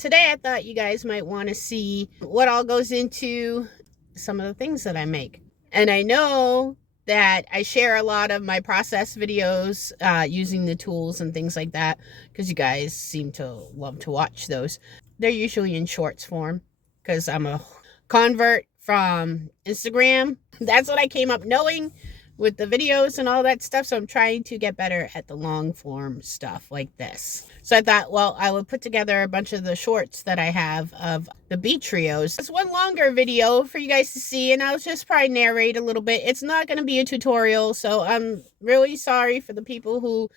today I thought you guys might want to see what all goes into some of the things that I make. And I know that I share a lot of my process videos using the tools and things like that because you guys seem to love to watch those. They're usually in shorts form because I'm a convert from Instagram. That's what I came up knowing with the videos and all that stuff. So I'm trying to get better at the long form stuff like this. So I thought, well, I would put together a bunch of the shorts that I have of the beat trios. It's one longer video for you guys to see, and I'll just probably narrate a little bit. It's not going to be a tutorial, so I'm really sorry for the people who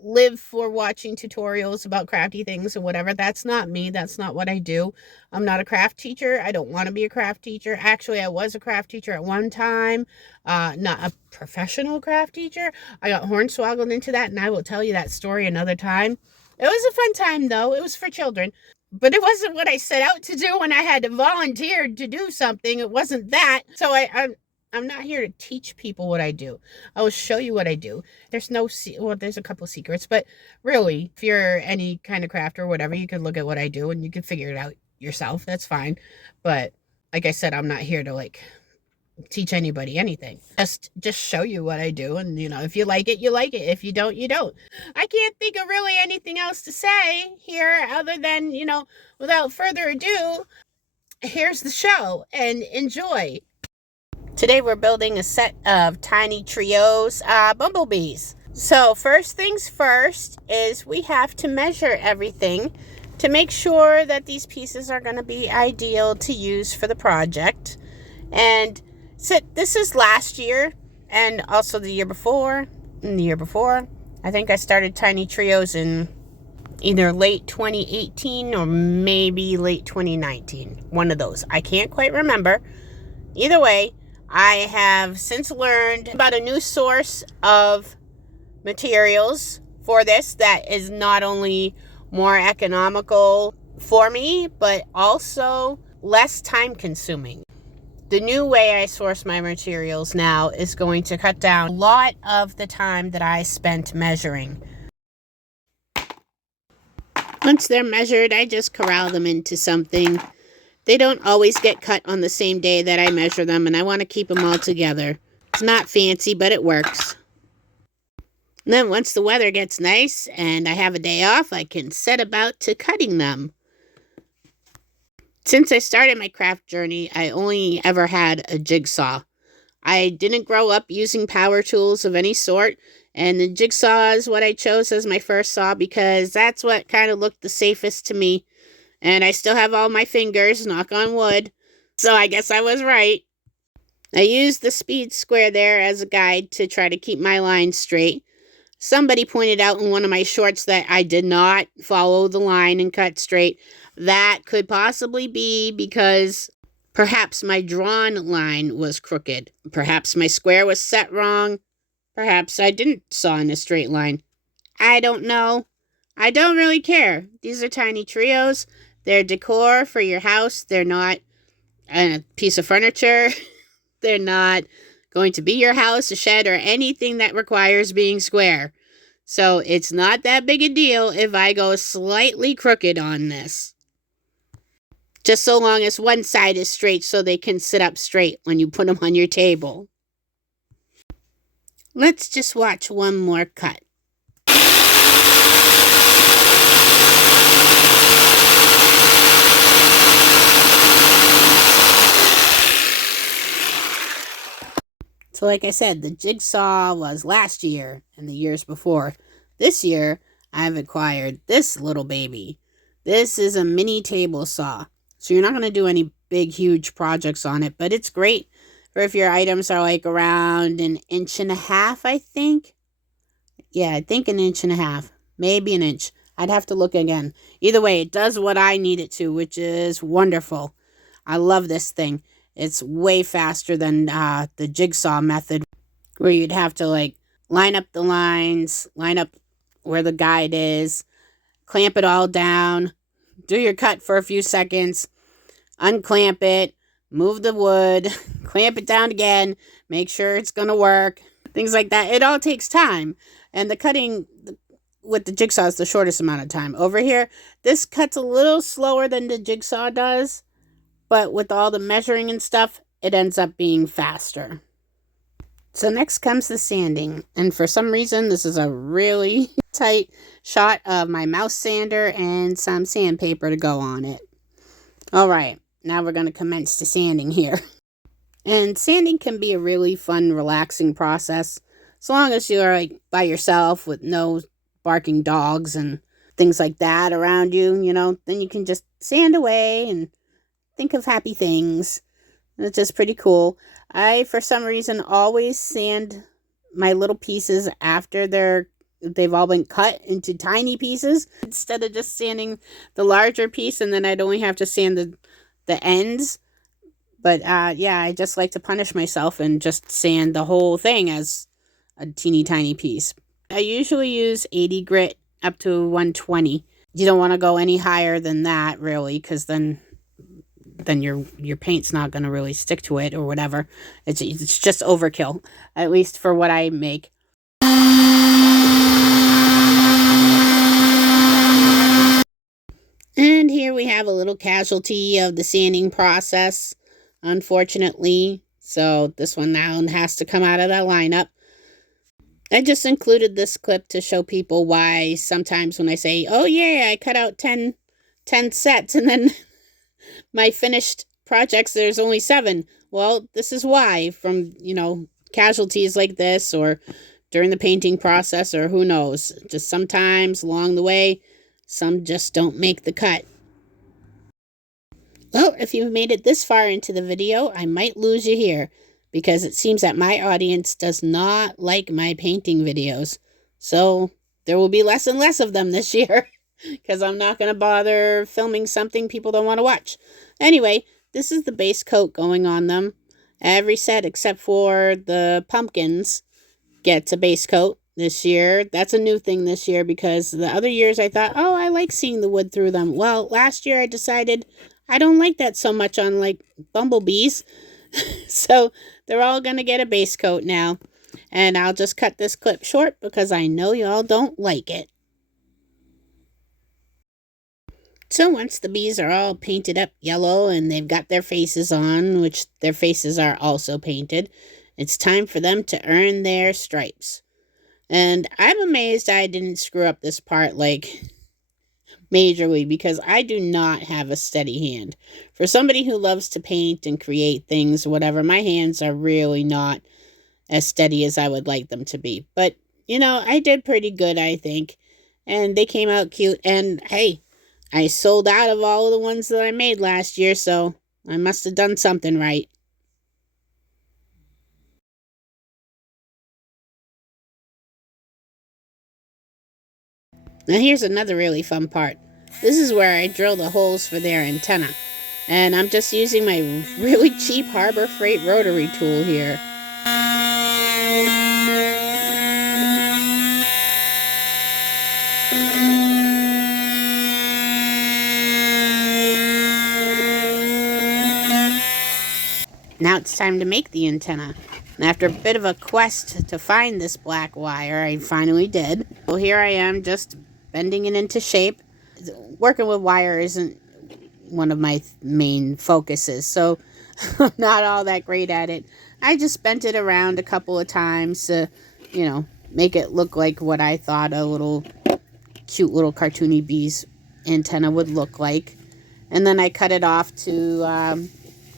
live for watching tutorials about crafty things or whatever. That's not me. That's not what I do. I'm not a craft teacher. I don't want to be a craft teacher. Actually, I was a craft teacher at one time. Not a professional craft teacher. I got hornswoggled into that, and I will tell you that story another time. It was a fun time, though. It was for children. But it wasn't what I set out to do when I had to volunteer to do something. It wasn't that. So I'm not here to teach people what I do. I will show you what I do. There's there's a couple secrets, but really, if you're any kind of crafter or whatever, you can look at what I do and you can figure it out yourself. That's fine. But like I said, I'm not here to teach anybody anything. Just show you what I do, and if you like it, you like it. If you don't, you don't. I can't think of really anything else to say here other than, without further ado, here's the show and enjoy. Today we're building a set of tiny trios bumblebees. So first things first is we have to measure everything to make sure that these pieces are going to be ideal to use for the project. And so this is last year and also the year before and the year before. I think I started tiny trios in either late 2018 or maybe late 2019. One of those. I can't quite remember. Either way, I have since learned about a new source of materials for this that is not only more economical for me, but also less time consuming. The new way I source my materials now is going to cut down a lot of the time that I spent measuring. Once they're measured, I just corral them into something. They don't always get cut on the same day that I measure them, and I want to keep them all together. It's not fancy, but it works. And then once the weather gets nice and I have a day off, I can set about to cutting them. Since I started my craft journey, I only ever had a jigsaw. I didn't grow up using power tools of any sort, and the jigsaw is what I chose as my first saw because that's what kind of looked the safest to me. And I still have all my fingers, knock on wood, so I guess I was right. I used the speed square there as a guide to try to keep my line straight. Somebody pointed out in one of my shorts that I did not follow the line and cut straight. That could possibly be because perhaps my drawn line was crooked. Perhaps my square was set wrong. Perhaps I didn't saw in a straight line. I don't know. I don't really care. These are tiny trios. They're decor for your house. They're not a piece of furniture. They're not going to be your house, a shed, or anything that requires being square. So it's not that big a deal if I go slightly crooked on this. Just so long as one side is straight so they can sit up straight when you put them on your table. Let's just watch one more cut. So like I said, the jigsaw was last year and the years before. This year, I've acquired this little baby. This is a mini table saw. So you're not going to do any big, huge projects on it, but it's great for if your items are around 1.5 inches, I think. Yeah, I think 1.5 inches, maybe an inch. I'd have to look again. Either way, it does what I need it to, which is wonderful. I love this thing. It's way faster than the jigsaw method where you'd have to line up the lines, line up where the guide is, clamp it all down, do your cut for a few seconds, unclamp it, move the wood, clamp it down again, make sure it's going to work, things like that. It all takes time. And the cutting with the jigsaw is the shortest amount of time. Over here, this cuts a little slower than the jigsaw does, but with all the measuring and stuff, it ends up being faster. So next comes the sanding, and for some reason this is a really tight shot of my mouse sander and some sandpaper to go on it. Alright, now we're going to commence the sanding here. And sanding can be a really fun, relaxing process, as long as you're like by yourself with no barking dogs and things like that around you, you know, then you can just sand away and think of happy things. It's just pretty cool. I, for some reason, always sand my little pieces after they've all been cut into tiny pieces, instead of just sanding the larger piece, and then I'd only have to sand the ends. But yeah, I just like to punish myself and just sand the whole thing as a teeny tiny piece. I usually use 80 grit up to 120. You don't want to go any higher than that, really, because then your paint's not going to really stick to it or whatever. It's just overkill, at least for what I make. And here we have a little casualty of the sanding process, unfortunately. So this one now has to come out of that lineup. I just included this clip to show people why sometimes when I say, oh yeah, I cut out 10 sets, and then my finished projects, there's only 7. Well, this is why, from, you know, casualties like this, or during the painting process, or who knows. Just sometimes along the way, some just don't make the cut. Well, if you've made it this far into the video, I might lose you here, because it seems that my audience does not like my painting videos. So there will be less and less of them this year, because I'm not going to bother filming something people don't want to watch. Anyway, this is the base coat going on them. Every set except for the pumpkins gets a base coat this year. That's a new thing this year, because the other years I thought, oh, I like seeing the wood through them. Well, last year I decided I don't like that so much on, like, bumblebees. So they're all going to get a base coat now. And I'll just cut this clip short because I know y'all don't like it. So once the bees are all painted up yellow and they've got their faces on, which their faces are also painted, it's time for them to earn their stripes. And I'm amazed I didn't screw up this part, like, majorly, because I do not have a steady hand. For somebody who loves to paint and create things, whatever, my hands are really not as steady as I would like them to be. But, you know, I did pretty good, I think. And they came out cute. And, hey, I sold out of all of the ones that I made last year, so I must have done something right. Now here's another really fun part. This is where I drill the holes for their antenna. And I'm just using my really cheap Harbor Freight rotary tool here. Now it's time to make the antenna. And after a bit of a quest to find this black wire, I finally did. Well, here I am, just bending it into shape. Working with wire isn't one of my main focuses, so I'm not all that great at it. I just bent it around a couple of times to, you know, make it look like what I thought a little cute little cartoony bee's antenna would look like. And then I cut it off to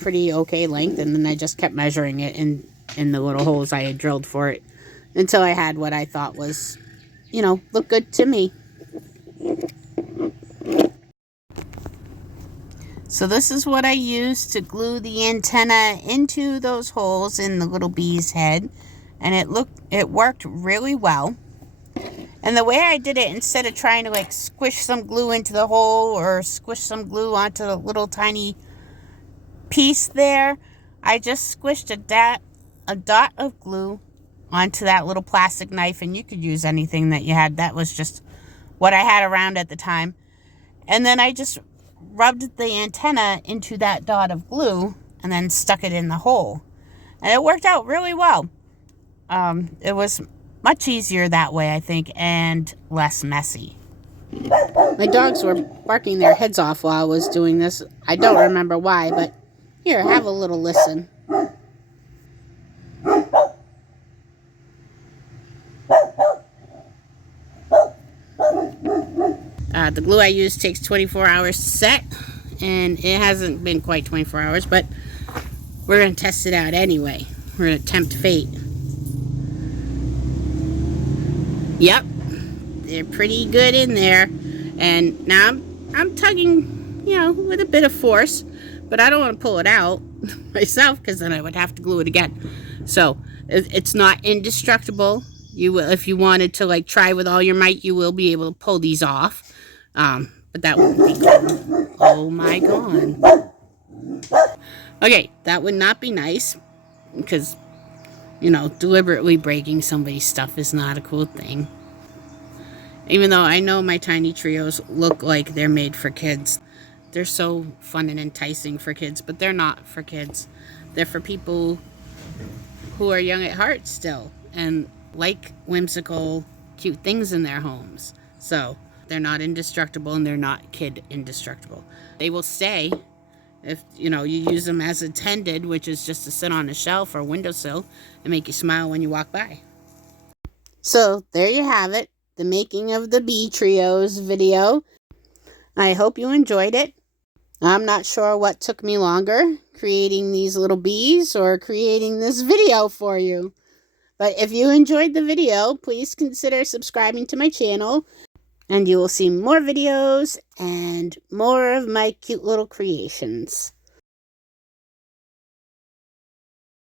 pretty okay length, and then I just kept measuring it in the little holes I had drilled for it until I had what I thought was, you know, looked good to me. So this is what I used to glue the antenna into those holes in the little bee's head, and it worked really well. And the way I did it, instead of trying to like squish some glue into the hole or squish some glue onto the little tiny piece there, I just squished a dot of glue onto that little plastic knife, and you could use anything that you had. That was just what I had around at the time. And then I just rubbed the antenna into that dot of glue and then stuck it in the hole. And it worked out really well. It was Much easier that way, I think, and less messy. My dogs were barking their heads off while I was doing this. I don't remember why, but here, have a little listen. The glue I use takes 24 hours to set, and it hasn't been quite 24 hours, but we're going to test it out anyway. We're going to tempt fate. Yep, they're pretty good in there. And now I'm tugging, you know, with a bit of force, but I don't want to pull it out myself because then I would have to glue it again. So it's not indestructible. You will, if you wanted to like try with all your might, you will be able to pull these off. But that wouldn't be cool. Oh my god. Okay, that would not be nice because, you know, deliberately breaking somebody's stuff is not a cool thing. Even though I know my tiny trios look like they're made for kids. They're so fun and enticing for kids, but they're not for kids. They're for people who are young at heart still and like whimsical, cute things in their homes. So they're not indestructible and they're not kid indestructible. They will stay if, you know, you use them as intended, which is just to sit on a shelf or windowsill and make you smile when you walk by. So there you have it. The making of the Bee Trios video. I hope you enjoyed it. I'm not sure what took me longer, creating these little bees or creating this video for you. But if you enjoyed the video, please consider subscribing to my channel, and you will see more videos and more of my cute little creations.